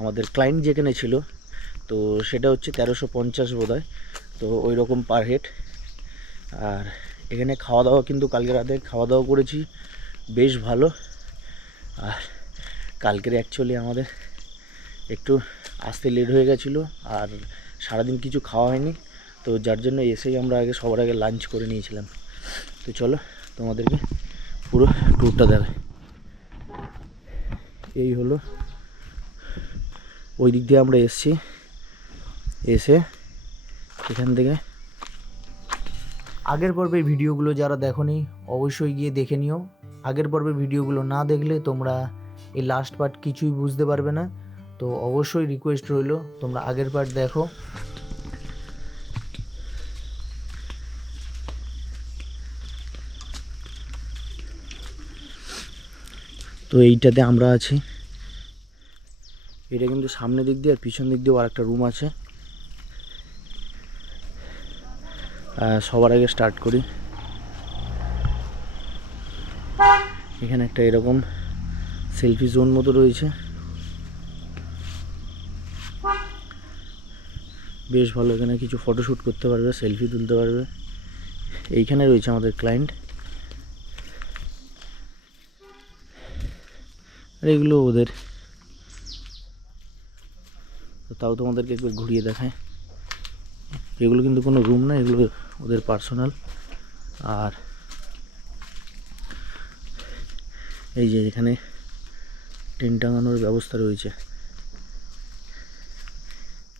আমাদের ক্লায়েন্ট যেখানে ছিল তো সেটা হচ্ছে 1350 বোধহয়, তো ওই রকম পার হেড। আর এখানে খাওয়া দাওয়া কিন্তু কালকে রাতে খাওয়া দাওয়া করেছি বেশ ভালো। আর কালকের অ্যাকচুয়ালি আমাদের একটু আসতে লেট হয়ে গেছিলো, আর সারাদিন কিছু খাওয়া হয়নি, তো যার জন্য এসেই আমরা সবার আগে লাঞ্চ করে নিয়েছিলাম। তো চলো তোমাদেরকে পুরো ট্যুরটা দেখাই। এই হলো ওই দিক দিয়ে আমরা এসে এখান থেকে আগের পর্বের ভিডিওগুলো যারা দেখোনি অবশ্যই গিয়ে দেখে নিও। আগের পর্বের ভিডিওগুলো না দেখলে তোমরা এই লাস্ট পার্ট কিছুই বুঝতে পারবে না। তো অবশ্যই রিকোয়েস্ট রইলো তোমরা আগের পার্ট দেখো। তো এইটাতে আমরা আছি, এটা কিন্তু সামনের দিক দিয়ে আর পিছন দিক দিয়েও আর একটা রুম আছে। সবার আগে স্টার্ট করি। এখানে একটা এরকম সেলফি জোন মতো রয়েছে, বেশ ভালো। এখানে কিছু ফটোশ্যুট করতে পারবে, সেলফি তুলতে পারবে। এইখানে রয়েছে আমাদের ক্লায়েন্ট, আর এগুলো ওদের। তাও তোমাদেরকে একবার ঘুরিয়ে দেখায়। এগুলো কিন্তু কোনো রুম না, এগুলো ওদের পার্সোনাল। আর এই যে এখানে টেন্ট টাঙানোর ব্যবস্থা রয়েছে।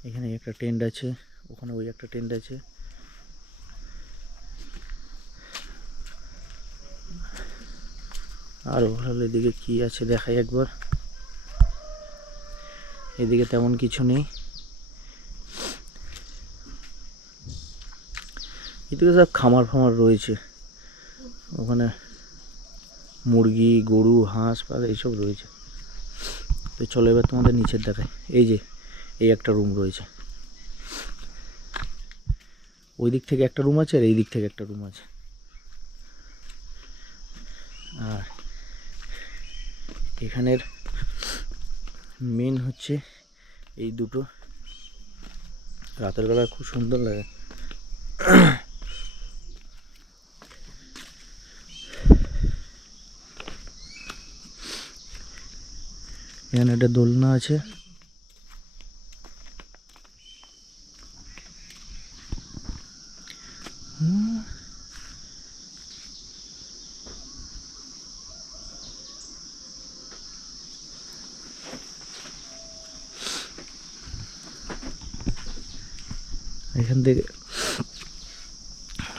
এখানে একটা টেন্ট আছে, ওখানে ওই একটা টেন্ট আছে। আর ওভারঅল এদিকে কি আছে দেখাই একবার। এদিকে তেমন কিছু নেই, এদিকে সব খামার ফামার রয়েছে। ওখানে মুরগি, গরু, হাঁস পাল এইসব রয়েছে। তো চলো এবার তোমাদের নিচের দেখায়। এই যে এই একটা রুম রয়েছে, ওই দিক থেকে একটা রুম আছে আর এই দিক থেকে একটা রুম আছে। আর এখানের মেন হচ্ছে এই দুটো। রাতের বেলা খুব সুন্দর লাগে। এখানে একটা দোলনা আছে। এখান থেকে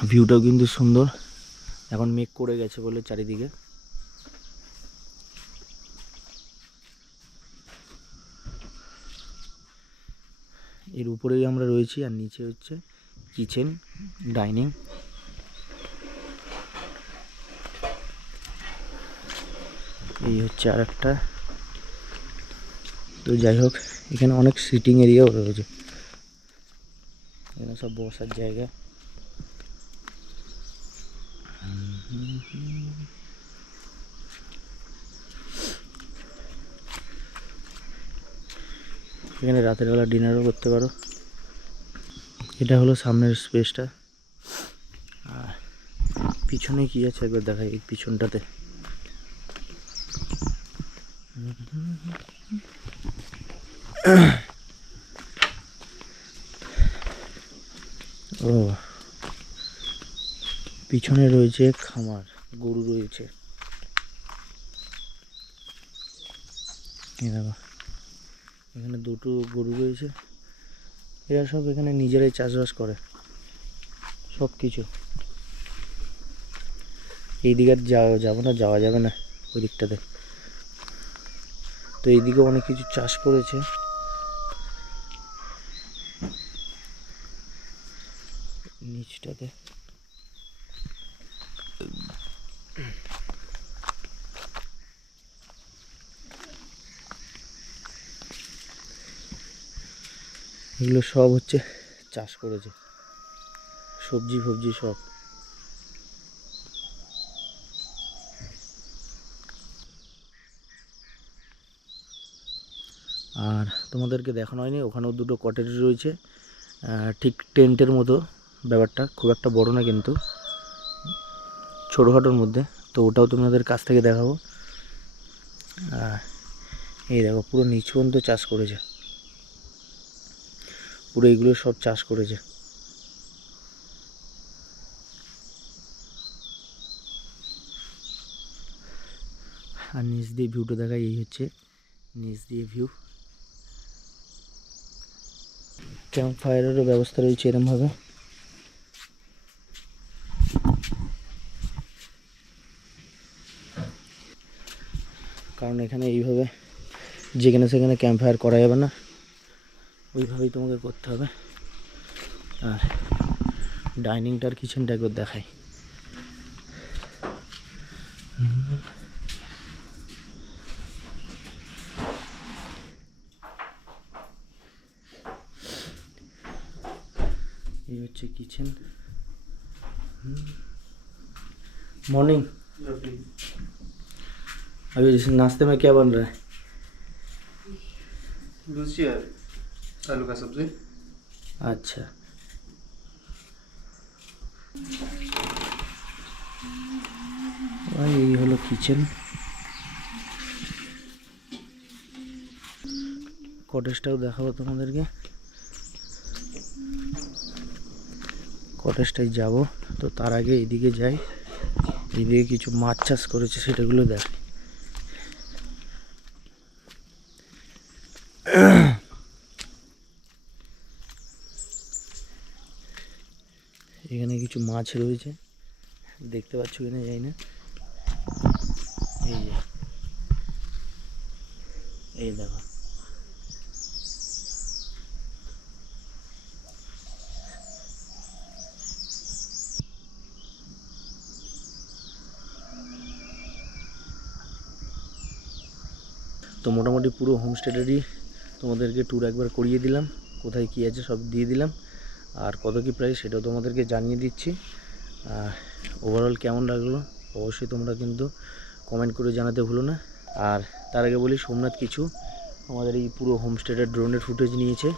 ভিউটাও কিন্তু সুন্দর। এখন মেঘ করে গেছে বলে চারিদিকে। এর উপরেই আমরা রয়েছি, আর নিচে হচ্ছে কিচেন, ডাইনিং। এই হচ্ছে আর একটা। তো যাই হোক, এখানে অনেক সিটিং এরিয়াও রয়েছে, এখানে সব বসার জায়গা। এখানে রাতের বেলা ডিনারও করতে পারো। এটা হলো সামনের স্পেসটা। আর পিছনে কি আছে একবার দেখাই। এই পিছনটাতে ও পিছনে রয়েছে খামার, গরু রয়েছে। এখানে দুটো গরু রয়েছে। এরা সব এখানে নিজেরাই চাষবাস করে সব কিছু। এই দিকে যাবো না, যাওয়া যাবে না ওই দিকটাতে। তো এইদিকে অনেক কিছু চাষ করেছে। নিচটাতে এগুলো সব হচ্ছে চাষ করেছে, সবজি ফবজি সব। আর তোমাদেরকে দেখানো হয়নি, ওখানেও দুটো কটেজ রয়েছে, ঠিক টেন্টের মতো ব্যাপারটা। খুব একটা বড় না কিন্তু, ছোটোখাটোর মধ্যে। তো ওটাও তোমাদের কাছ থেকে দেখাবো। এই দেখো পুরো নিচু পর্যন্ত চাষ করেছে, পুরো এগুলো সব চাষ করেছে। আর নিচ দিয়ে ভিউটা দেখায়। এই হচ্ছে নিচ দিয়ে ভিউ। ক্যাম্প ফায়ারেরও ব্যবস্থা রয়েছে এরমভাবে। কারণ এখানে এইভাবে যেখানে সেখানে ক্যাম্প ফায়ার করা যাবে না, ওইভাবেই তোমাকে করতে হবে। আর ডাইনিংটার কিচেনটা একবার দেখাই। এই হচ্ছে কিচেন। मॉर्निंग। अभी इस नाश्ते में क्या बन रहा है? लूची और आलू का सब्जी। अच्छा, এই হলো কিচেন। কটেজটাও দেখাবো তোমাদেরকে। কটেজটাই যাব, তো তার আগে এইদিকে যাই। এইদিকে কিছু মাছ চাষ করেছে সেটাগুলো দেখ। এখানে কিছু মাছ রয়েছে, দেখতে পাচ্ছ কিনা জানি না। এই যে, এই দেখো। তো মোটামুটি পুরো হোমস্টেটারই তোমাদেরকে ট্যুর একবার করিয়ে দিলাম, কোথায় কী আছে সব দিয়ে দিলাম, আর কত কী প্রাইস সেটাও তোমাদেরকে জানিয়ে দিচ্ছি। ওভারঅল কেমন লাগলো অবশ্যই তোমরা কিন্তু কমেন্ট করে জানাতে ভুলো না। আর তার আগে বলি, সোমনাথ কিছু আমাদের এই পুরো হোমস্টেটার ড্রোনের ফুটেজ নিয়েছে,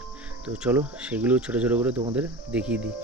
তো চলো সেগুলো ছোটো ছোটো করে তোমাদের দেখিয়ে দিই।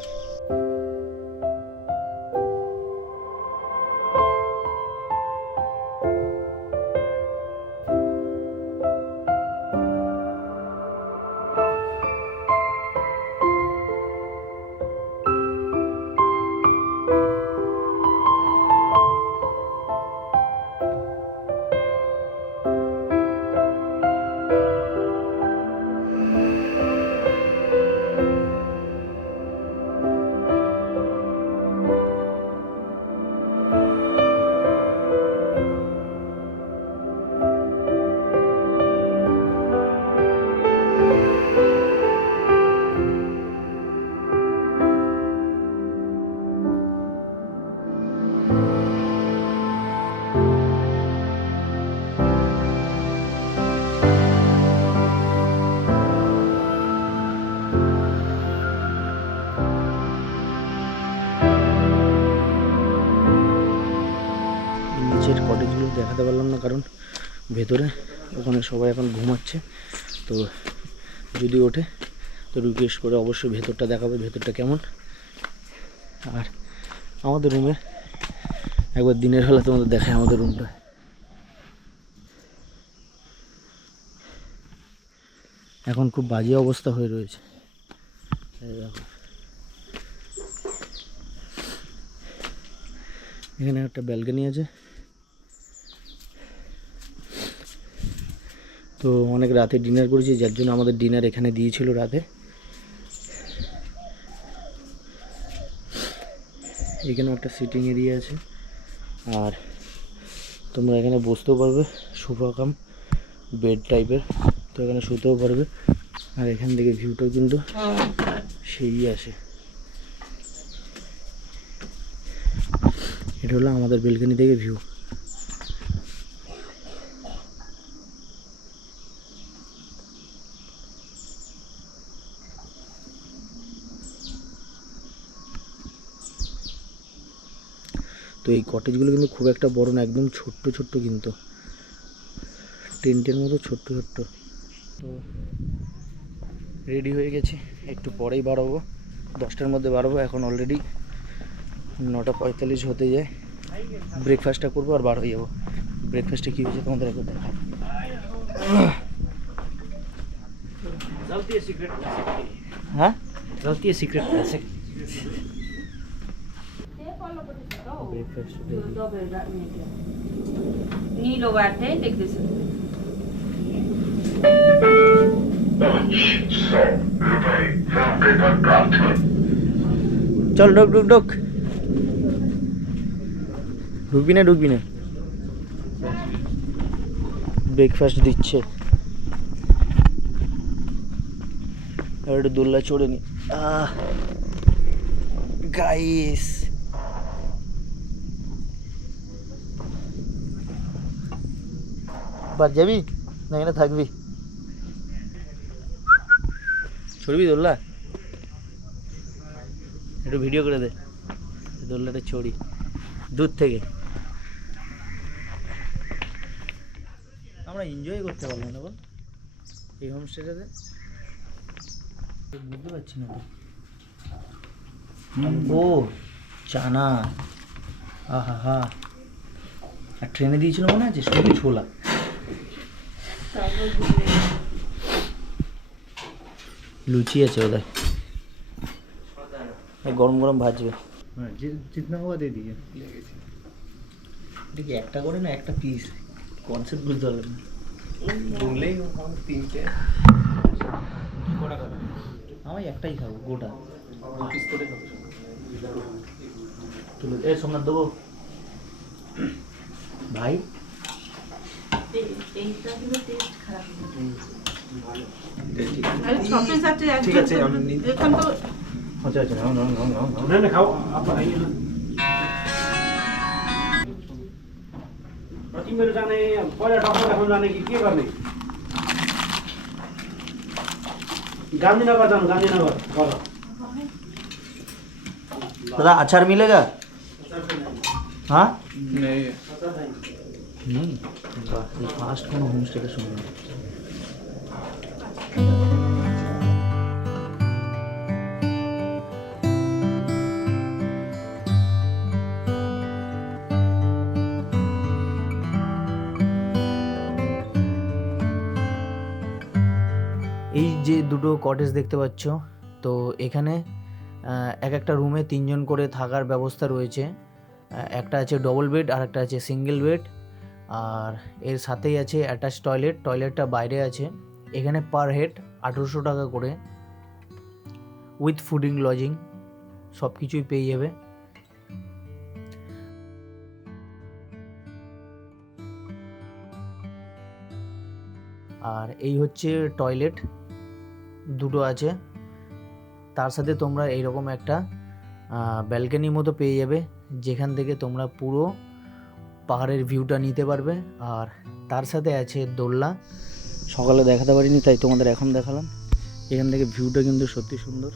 নিচের কটেজগুলো দেখাতে পারলাম না, কারণ ভেতরে ওখানে সবাই এখন ঘুমাচ্ছে, তো যদি ওঠে তো রিকোয়েস্ট করে অবশ্যই ভেতরটা দেখাবে, ভেতরটা কেমন। আর আমাদের রুমে একবার দিনের বেলা তোমাদের দেখায় আমাদের রুমটা। এখন খুব বাজে অবস্থা হয়ে রয়েছে, এই দেখো। এখানে একটা ব্যালকনি আছে, তো অনেক রাতে ডিনার করেছি, যার জন্য আমাদের ডিনার এখানে দিয়েছিল রাতে। এখানে একটা সিটিং এরিয়া আছে, আর তোমরা এখানে বসতেও পারবে, সোফা কাম বেড টাইপের, তো এখানে শুতেও পারবে। আর এখান থেকে ভিউটাও কিন্তু সেই আসে। এটা হলো আমাদের বেলকনি থেকে ভিউ। তো এই কটেজগুলো কিন্তু খুব একটা বড় না, একদম ছোট্ট ছোট্ট, কিন্তু টেন্টের মতো ছোট্ট ছোট্ট। তো রেডি হয়ে গেছি, একটু পরেই বাড়াবো, 10টার মধ্যে বাড়াবো। এখন অলরেডি 9:45 হতে যায়। ব্রেকফাস্টটা করবো আর বার হয়ে যাবো। ব্রেকফাস্টে কী হয়েছে তোমাদের একবার দেখাই। হ্যাঁ, गलती है सीक्रेट ऐसे ব্রেকফাস্ট नहीं लोग आते हैं देख दे চল, ঢুক ঢুক ঢুক। ঢুকবি না ঢুকবি না। ব্রেকফাস্ট দিচ্ছে, এবার একটু দোল্লা চড়ে নি। গাইস, বাদ যাবি না এখানে থাকবি? চড়বি দোল্লা? একটু ভিডিও করে দে। দোলনাতে চড়ি দূর থেকে। আমরা এনজয় করতে পারলাম না বল এই হোমস্টেটাতে, বুঝতে পারছি না তো। ও চানা, আহা হা, আর ট্রেনে দিয়েছিল মনে আছে শুধু ছোলা। লুচি আছে ওদের, গরম গরম ভাজবে। हाँ जितना हुआ दे दीजिए। এটা কি একটা করে না একটা পিস, কনসেপ্ট বুঝতে পারলাম না। बोले हम 3 আমি একটাই খাবো গোটা। पिस করে খাবো। তুলে এ সোমনাথ দেবো ভাই। এইটা কিন্তু টেস্ট খারাপ ঠিক আছে আমি এখন তো আচ্ছা আচ্ছা নাও নাও নাও নাও নাও। না না খাও আপনার আইয়ে না तिमीहरू जाने पहिला डक्टर देखाउन जाने कि के गर्ने गांधीनगर जानु गांधीनगर गर दादा अचार मिलेगा? हाँ नहीं नहीं, वाह ये फास्ट কোনো হোমস্টেটা শুনলাম। এই যে দুটো কটেজ দেখতে পাচ্ছ, তো এখানে এক একটা রুমে 3 জন করে থাকার ব্যবস্থা রয়েছে। একটা আছে ডবল বেড আর একটা আছে সিঙ্গেল বেড, আর এর সাথেই আছে অ্যাটাচ টয়লেট। টয়লেটটা বাইরে আছে। এখানে পার হেড 1800 টাকা করে, উইথ ফুডিং লজিং সব কিছুই পেয়ে যাবে। আর এই হচ্ছে টয়লেট, দুটো আছে। তার সাথে তোমরা এইরকম একটা ব্যালকনির মতো পেয়ে যাবে, যেখান থেকে তোমরা পুরো পাহাড়ের ভিউটা নিতে পারবে। আর তার সাথে আছে দোলনা। সকালে দেখাতে পারিনি তাই তোমাদের এখন দেখালাম। এখান থেকে ভিউটা কিন্তু সত্যি সুন্দর।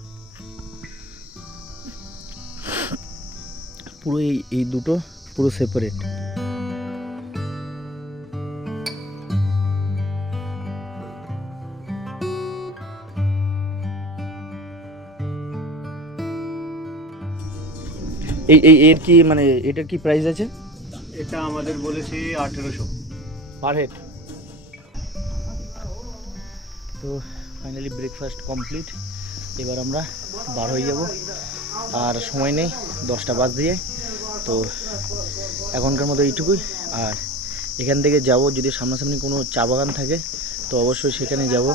পুরো এই দুটো পুরো সেপারেট। এর কি মানে এটার কি প্রাইস আছে? এটা আমাদের বলেছে 1800 পার হেড। তো ফাইনালি ব্রেকফাস্ট কমপ্লিট। এবার আমরা বার হয়ে যাব, আর সময় নেই, 10টা বাজ দিয়ে। তো এখনকার মতো এইটুকুই। আর এখান থেকে যাব, যদি সামনাসামনি কোনো চা বাগান থাকে তো অবশ্যই সেখানে যাব,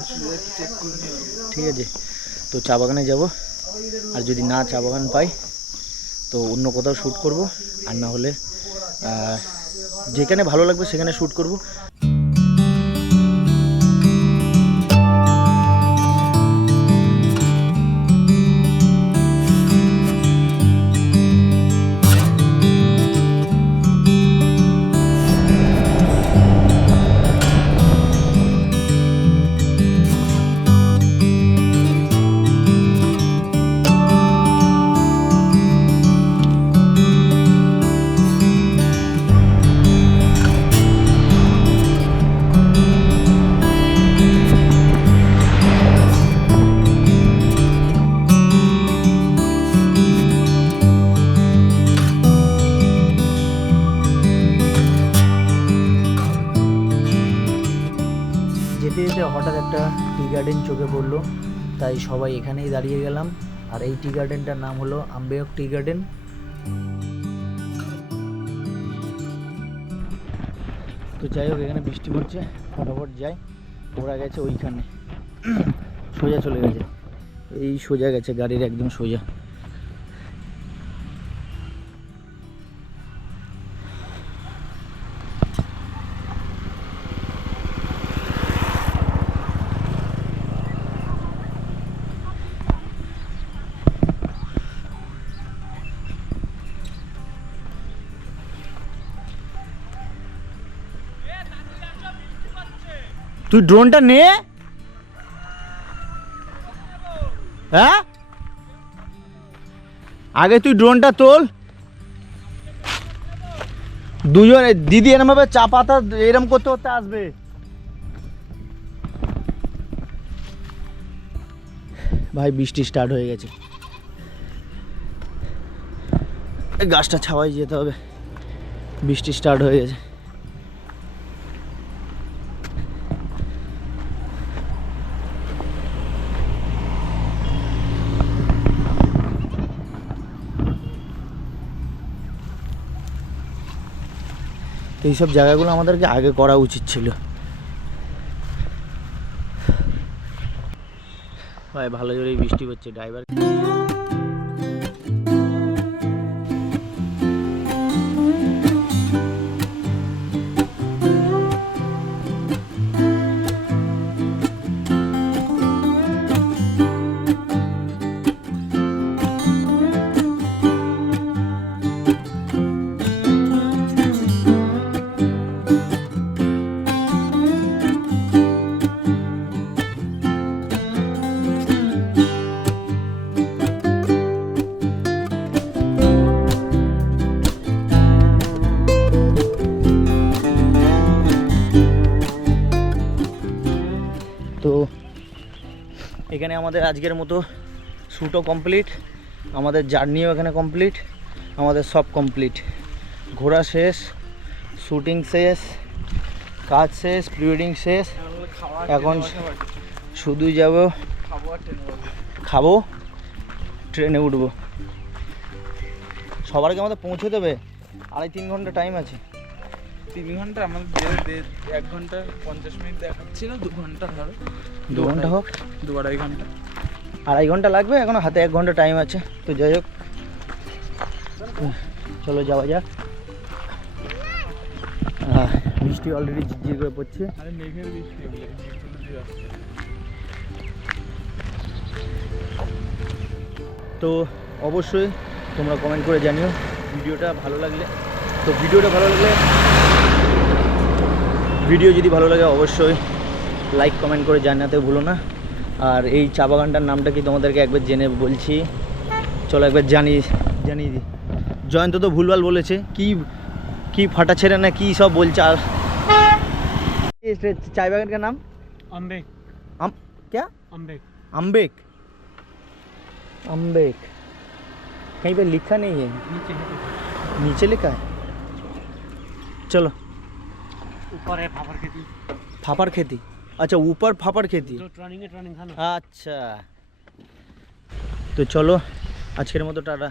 ঠিক আছে? তো চা বাগানে যাব, আর যদি না চা বাগান পাই তো অন্য কোথাও শ্যুট করব, আর না হলে যেখানে ভালো লাগবে সেখানে শ্যুট করব। যেতে যেতে হঠাৎ একটা টি গার্ডেন চোখে পড়লো, তাই সবাই এখানেই দাঁড়িয়ে গেলাম। আর এই টি গার্ডেনটার নাম হলো আম্বেয়ক টি গার্ডেন। তো যাই হোক, এখানে বৃষ্টি পড়ছে, ফটাফট যাই। ওরা গেছে ওইখানে, সোজা চলে গেছে, এই সোজা গেছে, গাড়ির একদম সোজা। তুই ড্রোনটা নে, হ্যাঁ আগে তুই ড্রোনটা তোল, দুজনে দিদি এরম ভাবে চা পাতা এরম করতে করতে আসবে। ভাই বৃষ্টি স্টার্ট হয়ে গেছে, এই গাছটা ছাওয়াই যেতে হবে, বৃষ্টি স্টার্ট হয়ে গেছে। তো এইসব জায়গাগুলো আমাদেরকে আগে করা উচিত ছিল। ভাই ভালো জোরেই বৃষ্টি হচ্ছে, ড্রাইভার তো এখানে আমাদের আজকের মতো শ্যুটও কমপ্লিট, আমাদের জার্নিও এখানে কমপ্লিট, আমাদের সব কমপ্লিট, ঘোরা শেষ, শ্যুটিং শেষ, কাজ শেষ, প্রি ওয়েডিং শেষ। এখন শুধু যাব খাবো, ট্রেনে উঠবো। সবারকে আমাদের পৌঁছে দেবে, 2.5-3 ঘন্টা টাইম আছে। 3 ঘন্টা আমাদের 1 ঘন্টা 50 মিনিট দেখাচ্ছিল, 2 ঘন্টা ধরো, 2 ঘন্টা হোক, 2-2.5 ঘন্টা, 2.5 ঘন্টা লাগবে, এখনো হাতে 1 ঘন্টা টাইম আছে। তো যাই হোক, চলো যাওয়া যাক। বৃষ্টি অলরেডি ঝিরঝির করে পড়ছে। আরে মেঘের বৃষ্টি হলে তো অবশ্যই তোমরা কমেন্ট করে জানিও ভিডিওটা ভালো লাগলে। তো ভিডিও যদি ভালো লাগে অবশ্যই লাইক কমেন্ট করে জানাতে ভুলো না। আর এই চা বাগানটার নামটা কি তোমাদেরকে একবার জেনে বলছি, চলো একবার জানিয়ে দিই। জয়ন্ত তো ভুলভাল বলেছে, কি ফাটা ছেড়ে না কি সব বলছে। আর চাय बागान का नाम अम्बेक। क्या अम्बेक। अम्बेक। अम्बेक कहीं पे लिखा नहीं है, नीचे लिखा है। चलो ऊपर है फाफड़ खेती। फाफड़ खेती, अच्छा ऊपर फाफड़ खेती। जो ट्रेनिंग था ना। अच्छा तो चलो আজকের মতো টাটা।